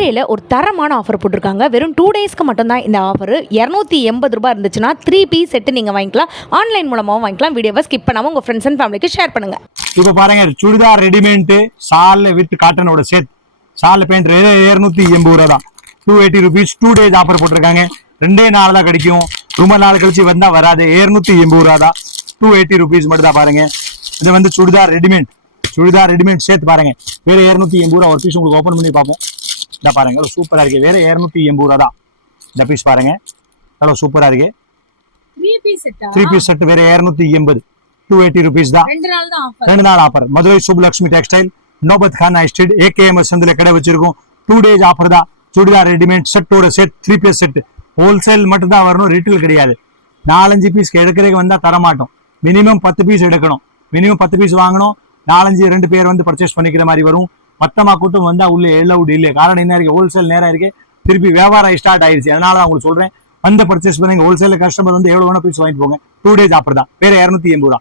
மதுரையில் ஒரு தரமான ஆஃபர் போட்டிருக்காங்க. வெறும் 2 டேஸ்க்கு மட்டும்தான் இந்த ஆஃபர். 280 ரூபாய் இருந்துச்சுன்னா 3 பீஸ் செட்டு நீங்கள் வாங்கிக்கலாம். ஆன்லைன் மூலமாகவும் வாங்கிக்கலாம். வீடியோவை ஸ்கிப் பண்ணாமல் உங்கள் ஃப்ரெண்ட்ஸ் அண்ட் ஃபேமிலிக்கு ஷேர் பண்ணுங்கள். இப்போ பாருங்க, சுடிதார் ரெடிமேட் ஷால் வித் காட்டனோட செட். ஷால் பேண்ட் 280 ரூபா தான். 280 rupees 2 days ஆஃபர் போட்டிருக்காங்க. 2 நாள் தான் கிடைக்கும். ரொம்ப நாள் கழிச்சு வந்தா வராது. 280 ரூபா தான். 280 rupees மட்டும் தான். பாருங்க, இது வந்து சுடிதார் ரெடிமேட் சேர்த்து பாருங்க. வேற 280 ரூபா ஒரு பீஸ். உங்களுக்கு ஓப்பன் பண்ணி பார்ப்போம். இந்த பாருங்க, சூப்பரா இருக்கு. வேற 280 ரூபா தான் இந்த பீஸ். பாருங்க எவ்வளவு சூப்பரா இருக்கு. 3 பீஸ் செட் வேற 280. 280 rupees தான். 2 நாள் offer. Madurai Subbulakshmi textile, நோபத் Khan street, AKM சந்தில கடை வச்சிருக்கோம். 2 days ஆஃபர் தான். சுடிதார் ரெடிமேட் செட்டோட செட் 3 பீஸ் செட். ஹோல்சேல் மட்டும் தான் வரணும், ரீட்டெயில் கிடையாது. 4-5 பீஸ் எடுக்கிறதுக்கு வந்தா தரமாட்டோம். மினிமம் 10 பீஸ் எடுக்கணும். மினிமம் 10 பீஸ் வாங்கணும். 4-5 பேர் வந்து பர்ச்சேஸ் பண்ணிக்கிற மாதிரி வரும். மொத்தமா கூட்டம் வந்தா உள்ள எல்லவுட் இல்லை. காரணம் என்ன இருக்கு, ஹோல்சேல் நேரம் இருக்கு. திருப்பி வியாபாரம் ஸ்டார்ட் ஆயிடுச்சு. அதனால தான் உங்களுக்கு சொல்றேன், வந்து பர்ச்சேஸ் பண்ணுங்க. ஹோல்சேல் கஸ்டமர் வந்து எவ்வளவு வேணா பீஸ் வாங்கிட்டு போங்க. 2 days ஆஃபர் தான். வேற 280 ரூபா.